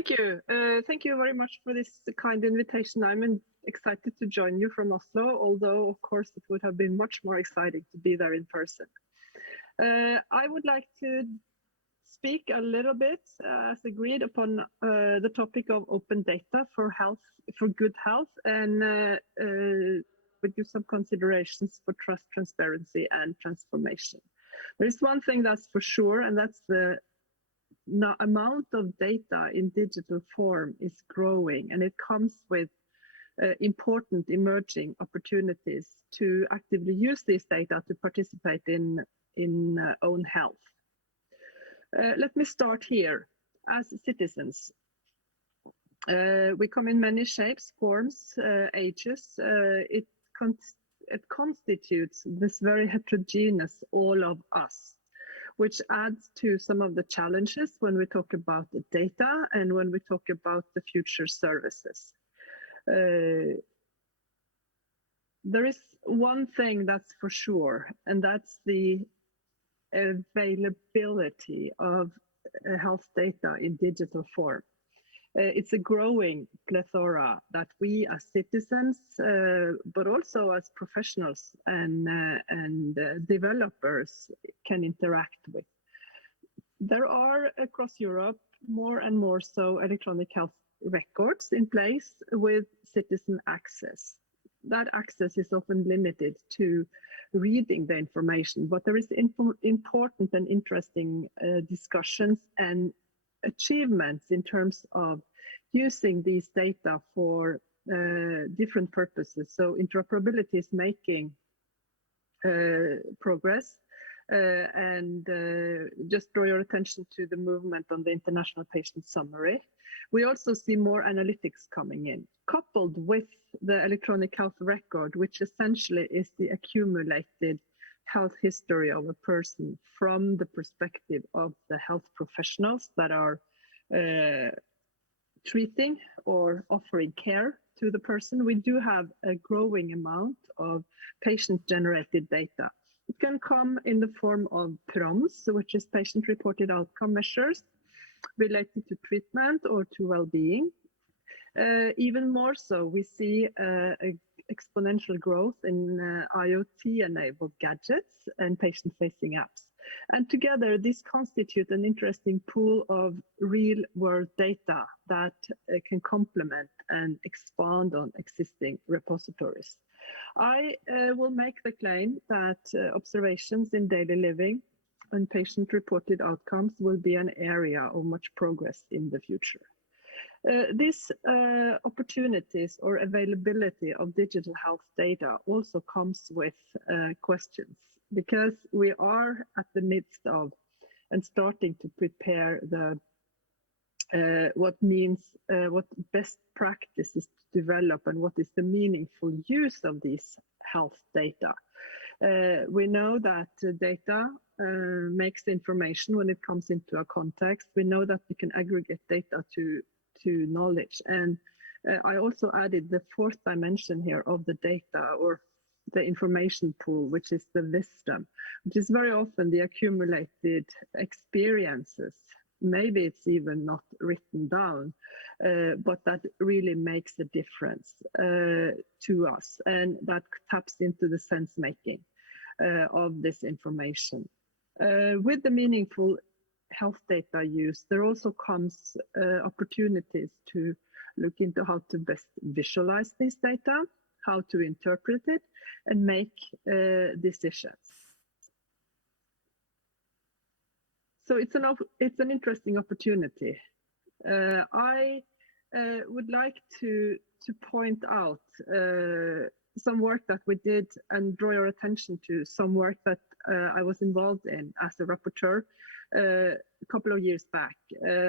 Thank you. Thank you very much for this kind invitation. I'm excited to join you from Oslo, although, of course, it would have been much more exciting to be there in person. I would like to speak a little bit, as agreed upon, the topic of open data for health, for good health, and would give some considerations for trust, transparency, and transformation. There is one thing that's for sure, and that's the amount of data in digital form is growing, and it comes with important emerging opportunities to actively use this data to participate in own health. Let me start here. As citizens, we come in many shapes, forms, ages. It constitutes this very heterogeneous all of us, which adds to some of the challenges when we talk about the data and when we talk about the future services. There is one thing that's for sure, and that's the availability of health data in digital form. It's a growing plethora that we as citizens, but also as professionals and developers can interact with. There are across Europe more and more so electronic health records in place with citizen access. That access is often limited to reading the information, but there is important and interesting discussions and achievements in terms of using these data for different purposes. So interoperability is making progress, and just draw your attention to the movement on the International Patient Summary. We also see more analytics coming in, coupled with the electronic health record, which essentially is the accumulated health history of a person from the perspective of the health professionals that are treating or offering care to the person. We do have a growing amount of patient-generated data. It can come in the form of PROMs, which is patient-reported outcome measures related to treatment or to well-being. Even more so, we see exponential growth in IoT-enabled gadgets and patient-facing apps. And together, these constitute an interesting pool of real-world data that can complement and expand on existing repositories. I will make the claim that observations in daily living and patient-reported outcomes will be an area of much progress in the future. These opportunities or availability of digital health data also comes with questions, because we are at the midst of and starting to prepare the what best practices to develop and what is the meaningful use of these health data. We know that data makes information when it comes into a context. We know that we can aggregate data to knowledge. And I also added the fourth dimension here of the data or the information pool, which is the wisdom, which is very often the accumulated experiences. Maybe it's even not written down, but that really makes a difference to us, and that taps into the sense making of this information. With the meaningful health data use, there also comes opportunities to look into how to best visualize this data, how to interpret it, and make decisions. So it's an interesting opportunity. I would like to point out some work that we did and draw your attention to some work that I was involved in as a rapporteur a couple of years back.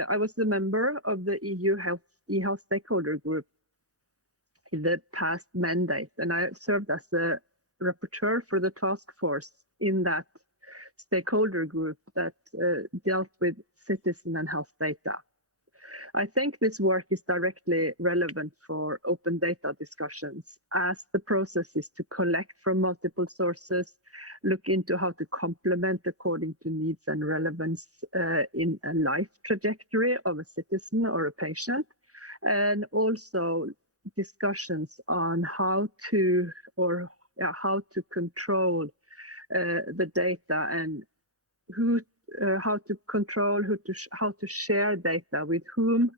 I was the member of the EU e-health stakeholder group in the past mandate, and I served as a rapporteur for the task force in that stakeholder group that dealt with citizen and health data. I think this work is directly relevant for open data discussions, as the process is to collect from multiple sources look into how to complement according to needs and relevance in a life trajectory of a citizen or a patient, and also discussions on how to control the data and how to share data with whom,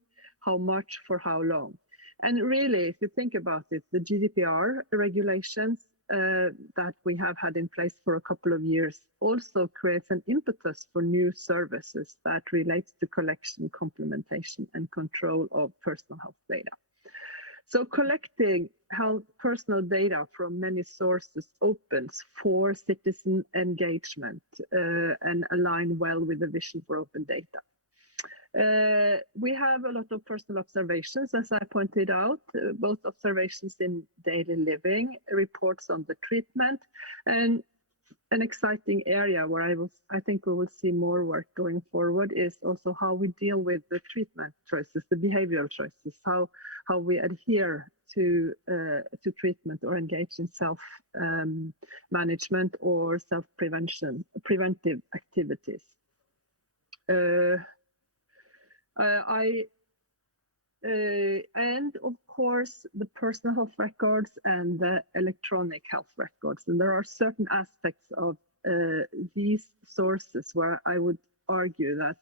how much, for how long. And really, if you think about it, the GDPR regulations that we have had in place for a couple of years also creates an impetus for new services that relates to collection, complementation, and control of personal health data. So collecting personal data from many sources opens for citizen engagement and align well with the vision for open data. We have a lot of personal observations, as I pointed out, both observations in daily living, reports on the treatment, and an exciting area where I think we will see more work going forward is also how we deal with the treatment choices, the behavioral choices, how we adhere to treatment or engage in self-management or preventive activities. And of course, the personal health records and the electronic health records. And there are certain aspects of these sources where I would argue that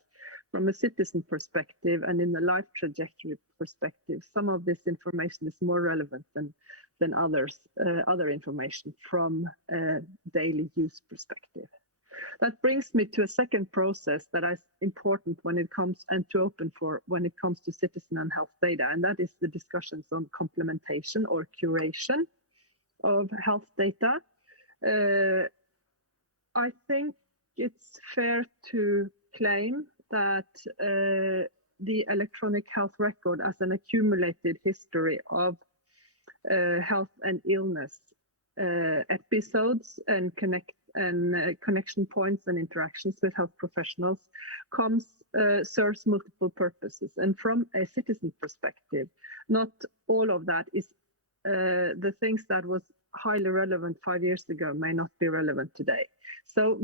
from a citizen perspective and in the life trajectory perspective, some of this information is more relevant than other information from a daily use perspective. That brings me to a second process that is important when it comes to citizen and health data, and that is the discussions on complementation or curation of health data. I think it's fair to claim that the electronic health record as an accumulated history of health and illness episodes and connection points and interactions with health professionals serves multiple purposes. And from a citizen perspective, not all of that is the things that was highly relevant 5 years ago may not be relevant today. So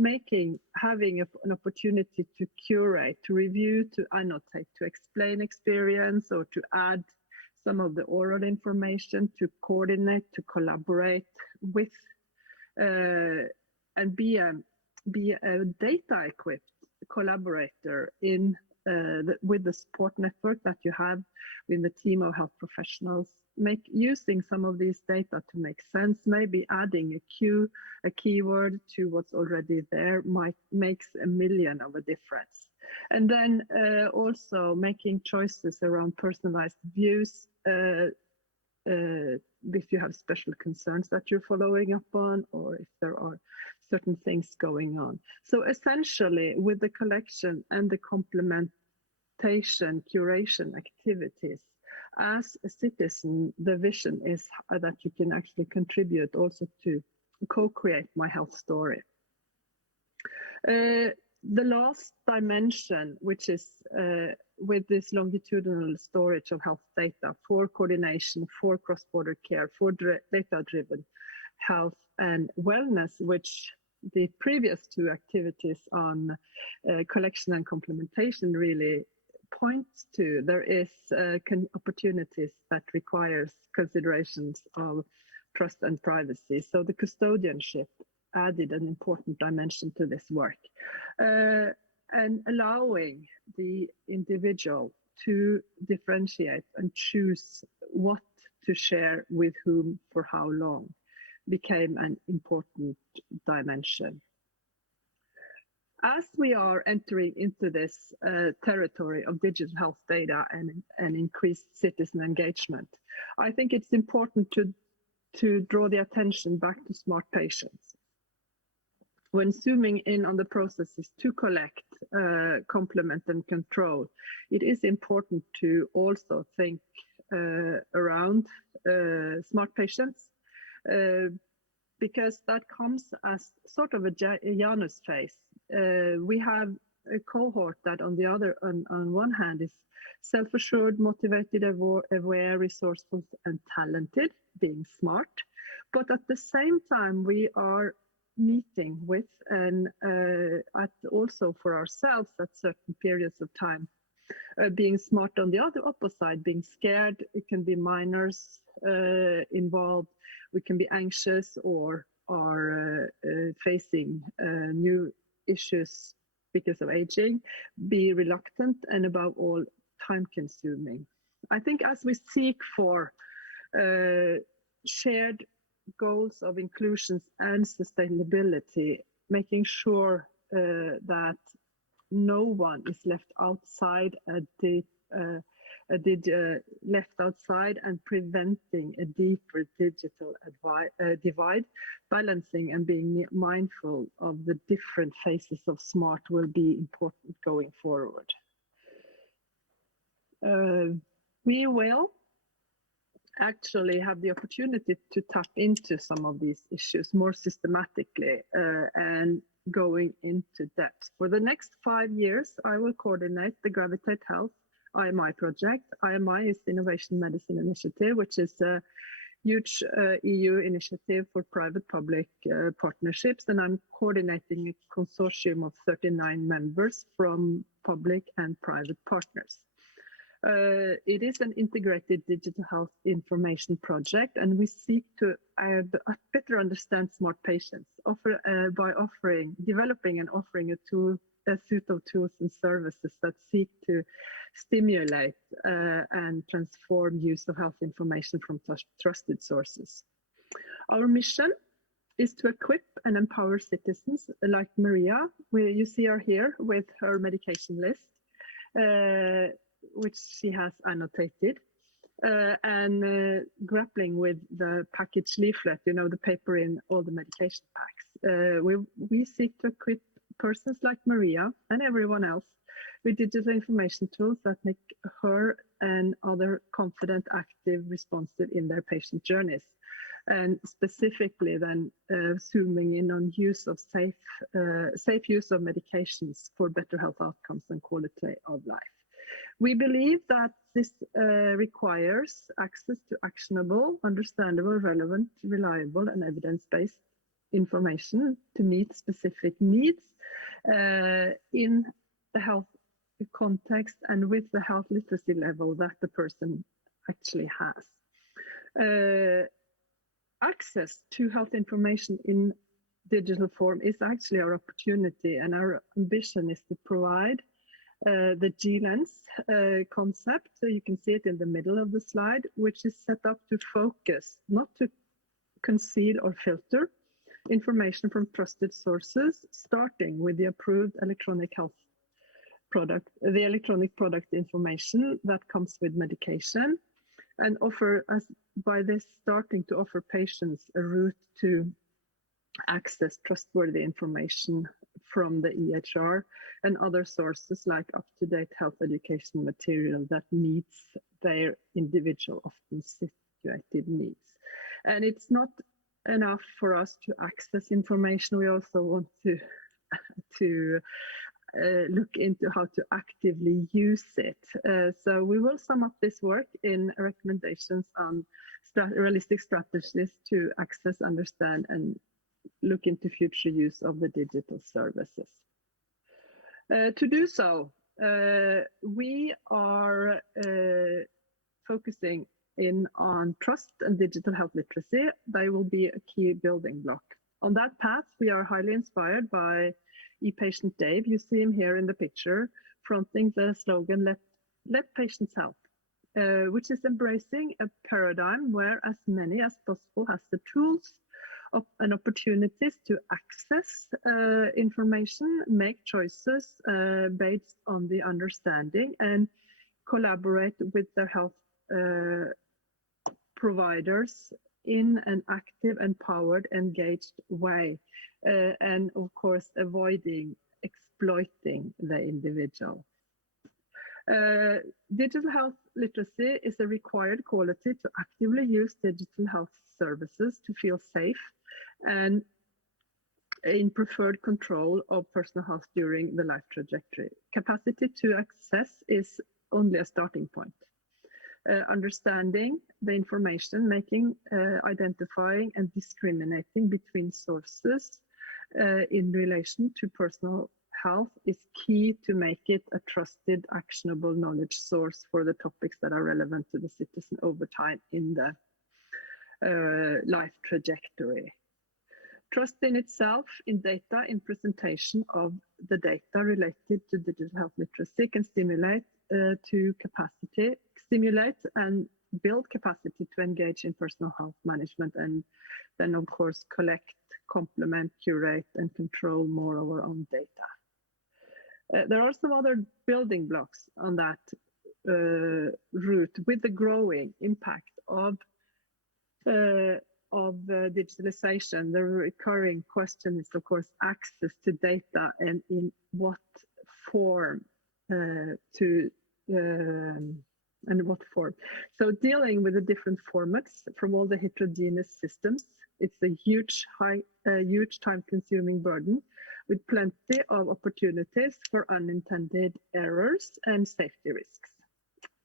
having an opportunity to curate, to review, to annotate, to explain experience, or to add some of the oral information, to coordinate, to collaborate with and be a data-equipped collaborator with the support network that you have with the team of health professionals, using some of these data to make sense, maybe adding a keyword to what's already there makes a million of a difference. And then also making choices around personalized views, if you have special concerns that you're following up on, or if there are certain things going on. So essentially, with the collection and the complementation, curation activities, as a citizen, the vision is that you can actually contribute also to co-create my health story. The last dimension, which is with this longitudinal storage of health data for coordination, for cross-border care, for data-driven health and wellness, which the previous two activities on collection and complementation really points to. There is opportunities that requires considerations of trust and privacy. So the custodianship added an important dimension to this work, and allowing the individual to differentiate and choose what to share with whom for how long became an important dimension. As we are entering into this territory of digital health data and increased citizen engagement, I think it's important to draw the attention back to smart patients. When zooming in on the processes to collect, complement, and control, it is important to also think around smart patients, because that comes as sort of a Janus phase. We have a cohort that on one hand is self-assured, motivated, aware, resourceful, and talented, being smart. But at the same time, we are meeting with, and also for ourselves at certain periods of time. Being smart on the other opposite, being scared, it can be minors involved, we can be anxious or are facing new issues because of aging, be reluctant, and above all, time consuming. I think as we seek for shared goals of inclusions and sustainability, making sure that no one is left outside left outside and preventing a deeper digital divide, balancing and being mindful of the different phases of smart will be important going forward. We will actually have the opportunity to tap into some of these issues more systematically and going into depth. For the next 5 years, I will coordinate the Gravitate Health IMI project. IMI is the Innovation Medicine Initiative, which is a huge EU initiative for private-public partnerships, and I'm coordinating a consortium of 39 members from public and private partners. It is an integrated digital health information project, and we seek to better understand smart patients by developing and offering a suite of tools and services that seek to stimulate and transform use of health information from trusted sources. Our mission is to equip and empower citizens like Maria. You see her here with her medication list, which she has annotated, and grappling with the package leaflet, the paper in all the medication packs. We seek to equip persons like Maria and everyone else with digital information tools that make her and other confident, active, responsive in their patient journeys. And specifically then zooming in on use of safe use of medications for better health outcomes and quality of life. We believe that this requires access to actionable, understandable, relevant, reliable, and evidence-based information to meet specific needs in the health context and with the health literacy level that the person actually has. Access to health information in digital form is actually our opportunity, and our ambition is to provide the G-Lens concept. So you can see it in the middle of the slide, which is set up to focus, not to conceal or filter information from trusted sources, starting with the approved electronic health product, the electronic product information that comes with medication, and by this starting to offer patients a route to access trustworthy information from the EHR and other sources like up-to-date health education material that meets their individual, often situated needs. And it's not enough for us to access information. We also want to look into how to actively use it. So we will sum up this work in recommendations on realistic strategies to access, understand, and look into future use of the digital services. To do so, we are focusing in on trust and digital health literacy. They will be a key building block. On that path, we are highly inspired by e-patient Dave. You see him here in the picture, fronting the slogan, let patients help, which is embracing a paradigm where as many as possible has the tools and opportunities to access information, make choices based on the understanding, and collaborate with their health providers in an active, empowered, engaged way, and of course avoiding exploiting the individual. Digital health literacy is a required quality to actively use digital health services to feel safe and in preferred control of personal health during the life trajectory. Capacity to access is only a starting point. Understanding the information, identifying and discriminating between sources in relation to personal health is key to make it a trusted, actionable knowledge source for the topics that are relevant to the citizen over time in the life trajectory. Trust in itself, in data, in presentation of the data related to digital health literacy can stimulate and build capacity to engage in personal health management, and then of course collect, complement, curate, and control more of our own data. There are some other building blocks on that route with the growing impact of digitalization. The recurring question is, of course, access to data and in what form So dealing with the different formats from all the heterogeneous systems, it's a huge time-consuming burden with plenty of opportunities for unintended errors and safety risks.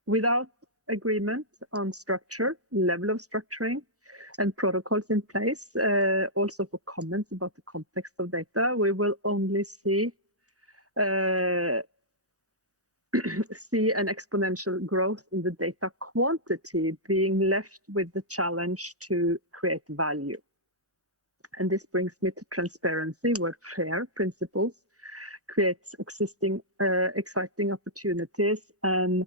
Without agreement on structure, level of structuring, and protocols in place, also for comments about the context of data, we will only see an exponential growth in the data quantity, being left with the challenge to create value. And this brings me to transparency, where FAIR principles creates exciting opportunities and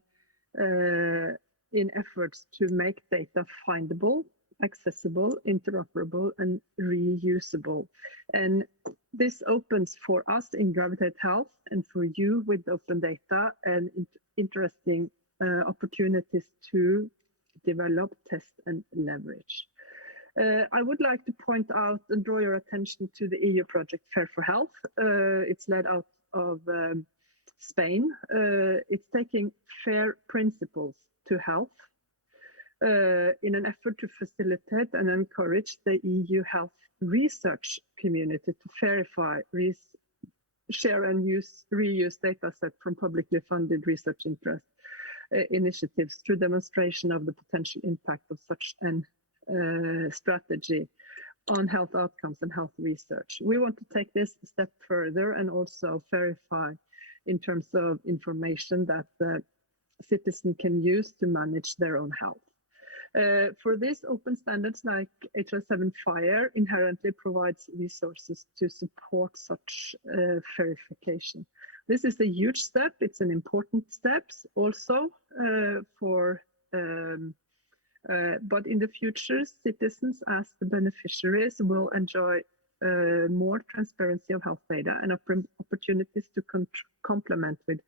in efforts to make data findable, accessible, interoperable, and reusable. And this opens for us in Gravitate Health and for you with open data and interesting opportunities to develop, test, and leverage. I would like to point out and draw your attention to the EU project Fair for Health. It's led out of Spain. It's taking FAIR principles to health in an effort to facilitate and encourage the EU health research community to verify, share and reuse data set from publicly funded research interest initiatives through demonstration of the potential impact of such an strategy on health outcomes and health research. We want to take this a step further and also verify in terms of information that the citizen can use to manage their own health. For this, open standards like HL7 FHIR inherently provides resources to support such verification. This is a huge step. It's an important step also but in the future, citizens as the beneficiaries will enjoy more transparency of health data and opportunities to complement with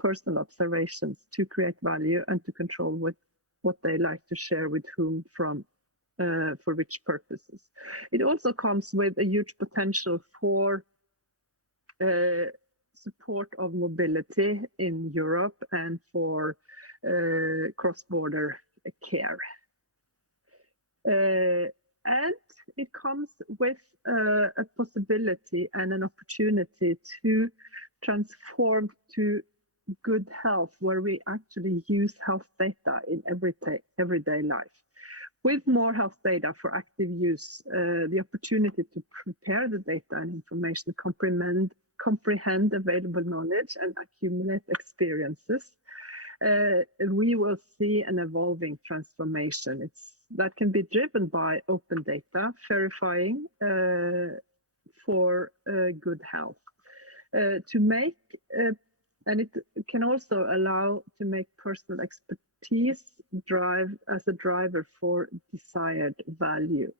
personal observations to create value and to control what they like to share with whom for which purposes. It also comes with a huge potential for support of mobility in Europe and for cross-border care. And it comes with a possibility and an opportunity to transform to good health, where we actually use health data in everyday life. With more health data for active use, the opportunity to prepare the data and information, comprehend available knowledge and accumulate experiences, we will see an evolving transformation. That can be driven by open data, verifying for good health. And it can also allow to make personal expertise drive as a driver for desired value.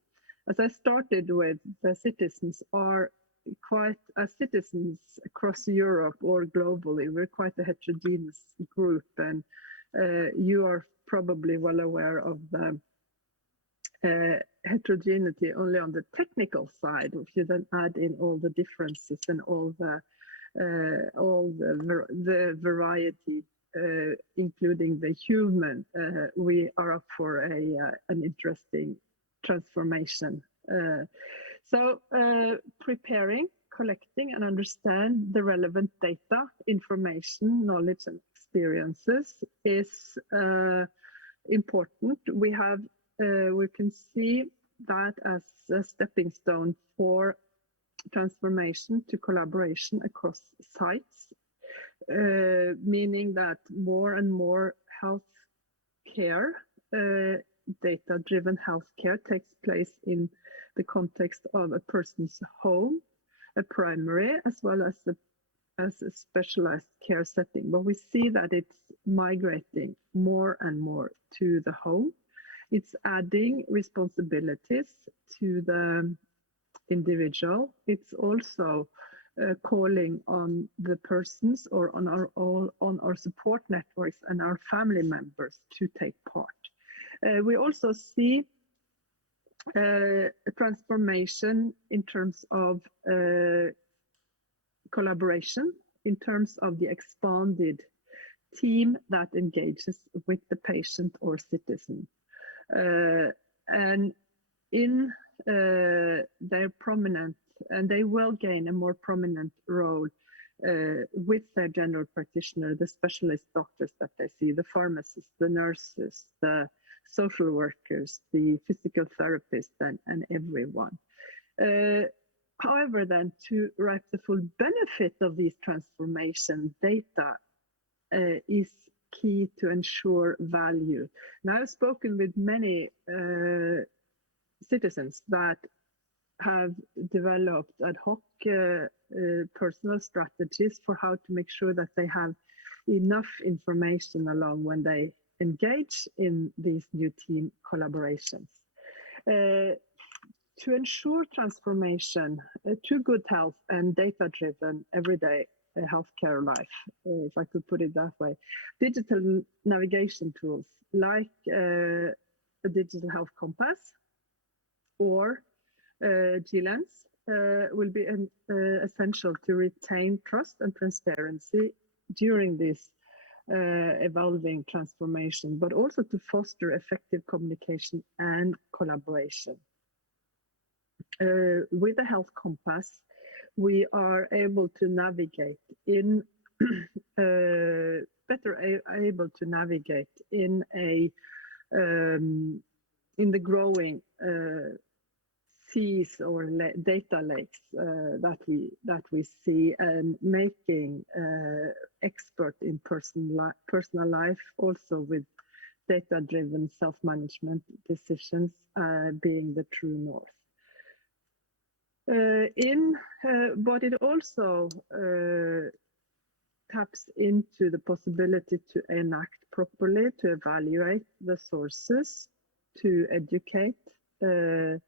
As I started with, the citizens are as citizens across Europe or globally, we're quite a heterogeneous group, and you are probably well aware of the heterogeneity only on the technical side. If you then add in all the differences and all the variety, including the human, we are up for an interesting transformation. So preparing, collecting, and understand the relevant data, information, knowledge, and experiences is important. We can see that as a stepping stone for transformation to collaboration across sites, meaning that more and more healthcare, data-driven healthcare takes place in the context of a person's home, a primary, as well as a specialized care setting. But we see that it's migrating more and more to the home. It's adding responsibilities to the individual. It's also calling on the persons or on our support networks and our family members to take part. We also see a transformation in terms of collaboration, in terms of the expanded team that engages with the patient or citizen. And in their prominent, and they will gain a more prominent role with their general practitioner, the specialist doctors that they see, the pharmacists, the nurses, the social workers, the physical therapists, and everyone. However, then to reap the full benefit of these transformation, data is key to ensure value. Now, I've spoken with many citizens that have developed ad hoc personal strategies for how to make sure that they have enough information along when they engage in these new team collaborations. To ensure transformation to good health and data-driven everyday healthcare life, if I could put it that way, digital navigation tools like a digital health compass or G-Lens will be essential to retain trust and transparency during this evolving transformation, but also to foster effective communication and collaboration. With the health compass, we are able to navigate in able to navigate in the growing seas or data lakes that we see, and making expert in personal life, also with data-driven self-management decisions being the true north. But it also taps into the possibility to enact properly, to evaluate the sources, to educate, to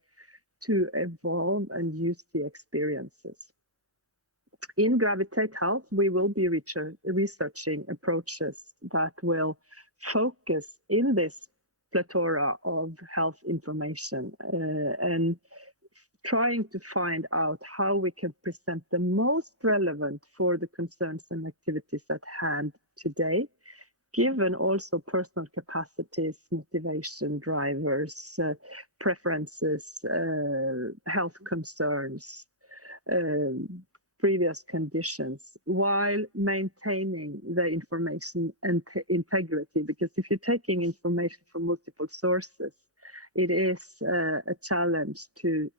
evolve and use the experiences. In Gravitate Health, we will be researching approaches that will focus in this plethora of health information and trying to find out how we can present the most relevant for the concerns and activities at hand today, given also personal capacities, motivation, drivers, preferences, health concerns, previous conditions, while maintaining the information and integrity. Because if you're taking information from multiple sources, it is a challenge to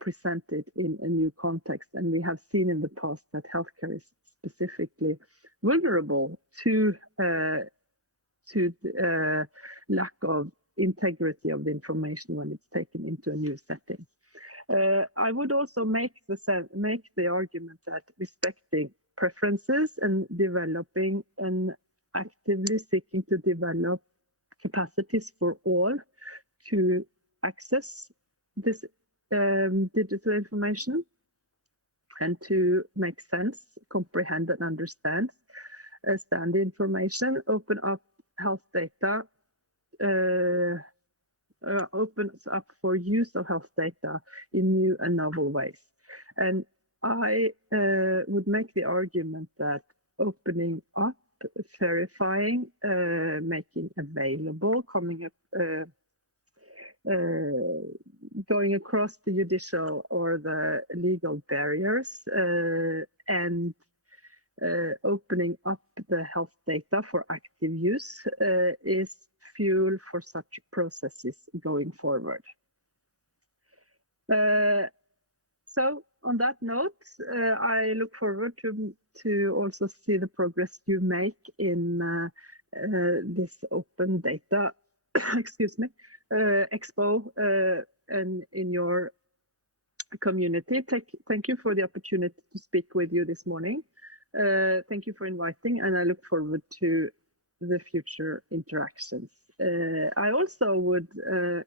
present it in a new context. And we have seen in the past that healthcare is specifically vulnerable to lack of integrity of the information when it's taken into a new setting. I would also make the argument that respecting preferences and developing and actively seeking to develop capacities for all to access this digital information and to make sense, comprehend and understand the information, open up health data, opens up for use of health data in new and novel ways. And I would make the argument that opening up, verifying, making available, going across the judicial or the legal barriers, and opening up the health data for active use is fuel for such processes going forward. So on that note, I look forward to also see the progress you make in this open data, excuse me, Expo and in your community. Thank you for the opportunity to speak with you this morning. Thank you for inviting, and I look forward to the future interactions. I also would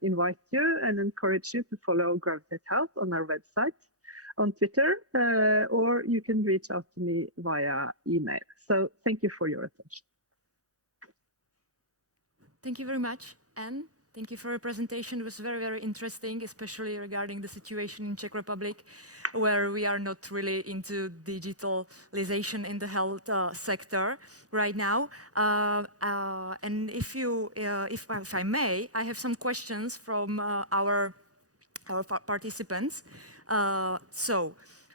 invite you and encourage you to follow Gravitate Health on our website, on Twitter, or you can reach out to me via email. So thank you for your attention. Thank you very much, Anne. Thank you for your presentation. It was very, very interesting, especially regarding the situation in Czech Republic, where we are not really into digitalization in the health sector right now. And if I may, I have some questions from our participants.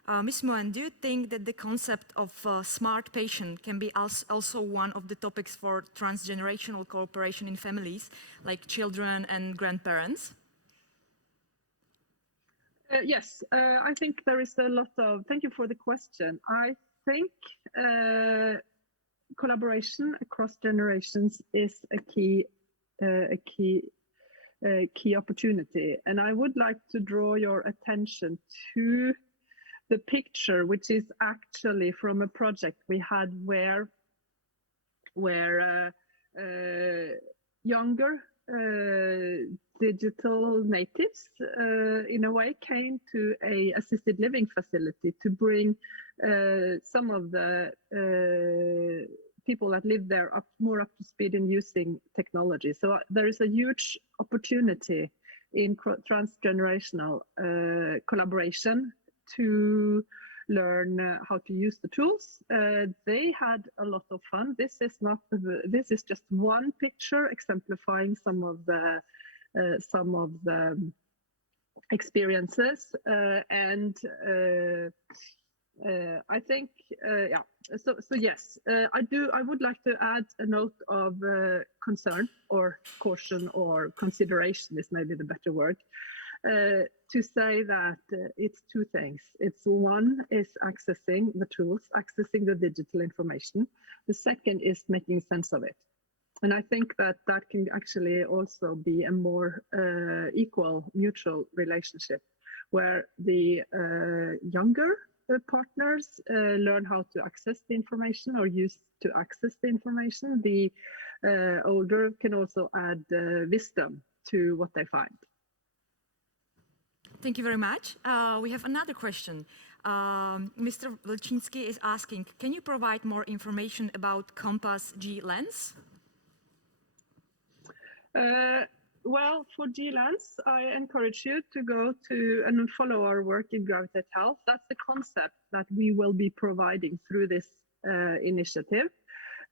Ms. Moen, do you think that the concept of smart patient can be also one of the topics for transgenerational cooperation in families, like children and grandparents? Yes, I think there is a lot of, thank you for the question. I think collaboration across generations is a key opportunity. And I would like to draw your attention to the picture, which is actually from a project we had where younger digital natives in a way came to a assisted living facility to bring some of the people that live there more up to speed in using technology. So there is a huge opportunity in transgenerational collaboration to learn how to use the tools. They had a lot of fun. This is just one picture exemplifying some of the experiences, and I think so yes, I would like to add a note of concern or caution or consideration is maybe the better word, to say that it's two things. It's one is accessing the tools, accessing the digital information. The second is making sense of it. And I think that can actually also be a more equal, mutual relationship where the younger partners learn how to access the information or use to access the information. The older can also add wisdom to what they find. Thank you very much. We have another question. Mr. Vlčinský is asking, can you provide more information about Compass G Lens? Well, for G-Lens, I encourage you to go to and follow our work in Gravitate Health. That's the concept that we will be providing through this initiative.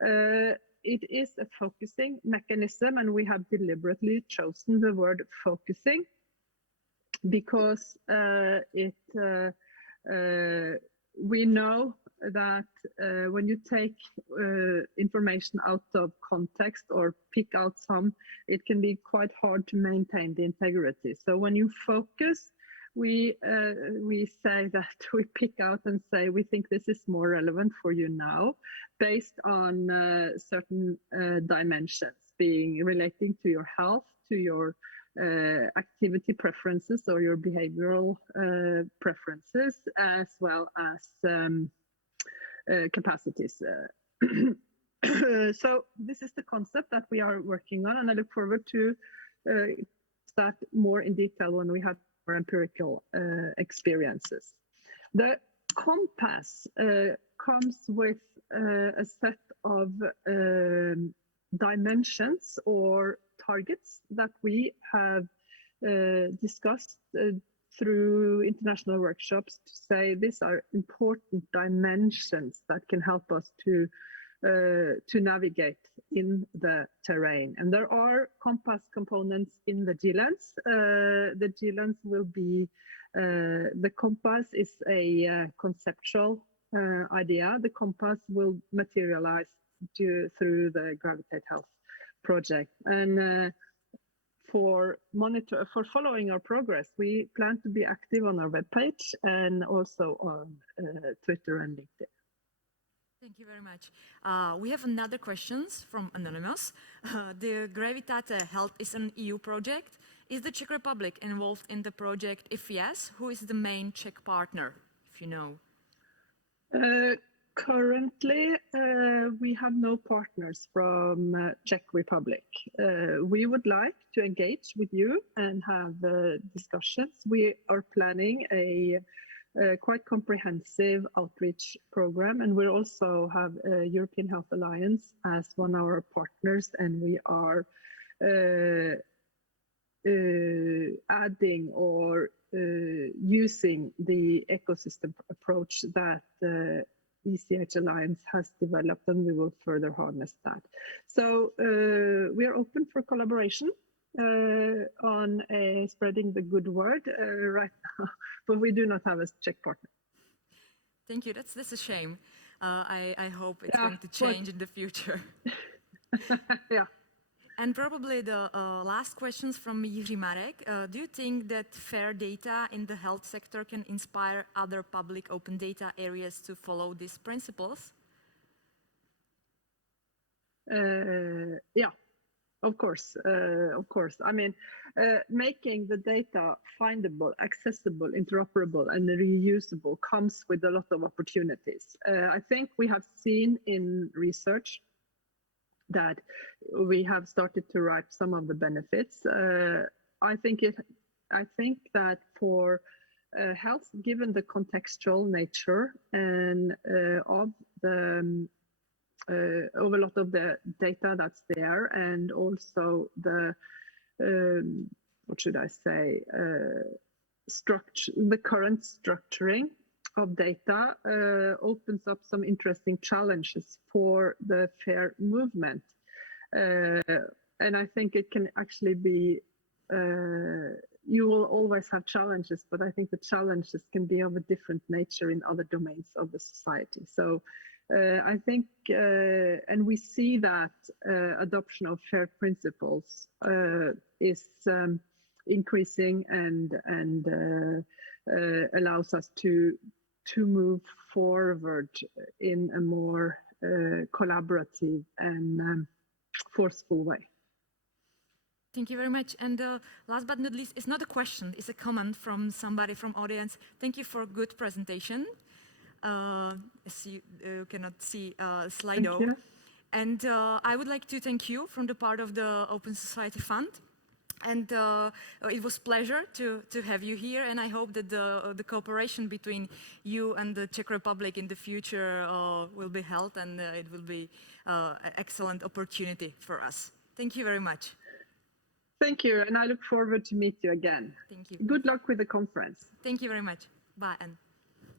It is a focusing mechanism, and we have deliberately chosen the word focusing because we know that when you take information out of context or pick out some, it can be quite hard to maintain the integrity. So when you focus, we say that we pick out and say we think this is more relevant for you now, based on certain dimensions, being relating to your health, to your activity preferences or your behavioral preferences, as well as capacities. So this is the concept that we are working on, and I look forward to start more in detail when we have more empirical experiences. The compass comes with a set of dimensions or targets that we have discussed through international workshops to say these are important dimensions that can help us to navigate in the terrain. And there are compass components in the G-Lens. The G-Lens will be, the compass is a conceptual idea. The compass will materialize through the Gravitate Health project. And for following our progress. We plan to be active on our webpage and also on Twitter and LinkedIn. Thank you very much. We have another questions from Anonymous. The Gravitate Health is an EU project. Is the Czech Republic involved in the project? If yes, who is the main Czech partner, if you know? Currently, we have no partners from Czech Republic. We would like to engage with you and have discussions. We are planning a quite comprehensive outreach program, and we also have a European Health Alliance as one of our partners, and we are adding or using the ecosystem approach that ECH Alliance has developed, and we will further harness that. So we are open for collaboration on spreading the good word right now, but we do not have a Czech partner. Thank you. That's a shame. I hope it's going to change in the future. Yeah. And probably the last questions from Jiří Marek. Do you think that fair data in the health sector can inspire other public open data areas to follow these principles? Yeah, of course. I mean, making the data findable, accessible, interoperable, and reusable comes with a lot of opportunities. I think we have seen in research that we have started to reap some of the benefits. I think that for health, given the contextual nature and of a lot of the data that's there, and also the what should I say, the current structuring of data opens up some interesting challenges for the fair movement. And I think it can actually be, you will always have challenges, but I think the challenges can be of a different nature in other domains of the society. So I think, and we see that adoption of fair principles is increasing and allows us to move forward in a more collaborative and forceful way. Thank you very much. And last but not least, it's not a question, it's a comment from somebody from audience. Thank you for a good presentation. As you cannot see Slido. And I would like to thank you from the part of the Open Society Fund. And it was a pleasure to have you here, and I hope that the cooperation between you and the Czech Republic in the future will be held, and it will be an excellent opportunity for us. Thank you very much. Thank you, and I look forward to meet you again. Thank you. Good luck with the conference. Thank you very much. Bye, Anne.